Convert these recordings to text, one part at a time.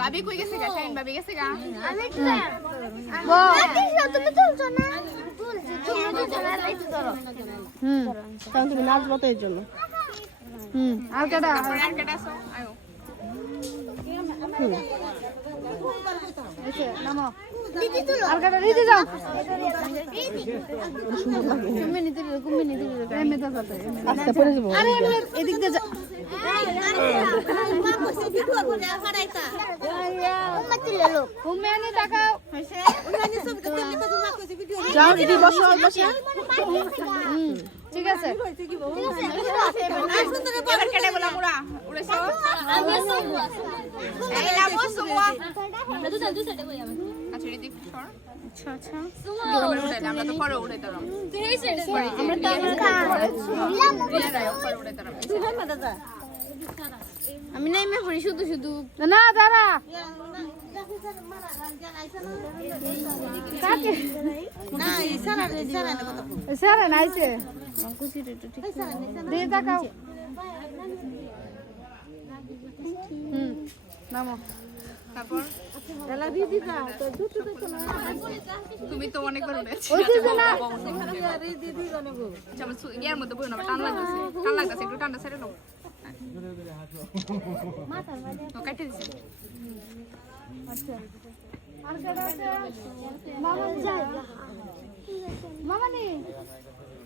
ভাবি কই গেছে গা? শাইন ভাবি গেছে গা? আমি একটু তুমি চলছো না কারণ তুমি নাচবো তো এর জন্য। আর কেডা আসো আয়ো। এসে নামো। দিদি তুলো আর কেডা দিতে যাও। আস্তে পড়ে যাবো। আরে এদিক দিয়ে যা। যাও দিদি বসো বসে। ঠিক আছে এবার কেটে বলা মুড়া উড়েছো এই লামো সুমো আচ্ছা এদিক সর আচ্ছা আমরা তো পরে উড়ে দাঁড়াম আমরা তো উড়ে দাঁড়াম আমি নাই মে পড়ি শুধু শুধু না দাঁড়া কাকে না ইশারা ইশারা না কথা। সারা নাইছে কুচিটা একটু ঠিক দিয়ে তাকাও নামো তারপর এলা দিদি যা তো দুটো দেখো না। তুমি তো অনেকবার উঠেছো ওই দিদি না আরে দিদি গনবো। যেমন ইয়ার মধ্যে বই না টান লাগতেছে একটু টানটা ছেড়ে নাও তো কেটে দিছি আচ্ছা আর কেডা আছে মামা যাই মামা নি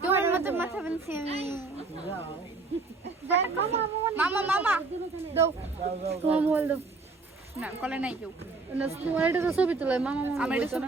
তোমার মতো মাথা বানছি আমি যাই মামা মামা দাও তোমার মোবাইল দাও না কলে নাই কেউ না তোমার এটা তো ছবি তোলে মামা মামা আমার এটা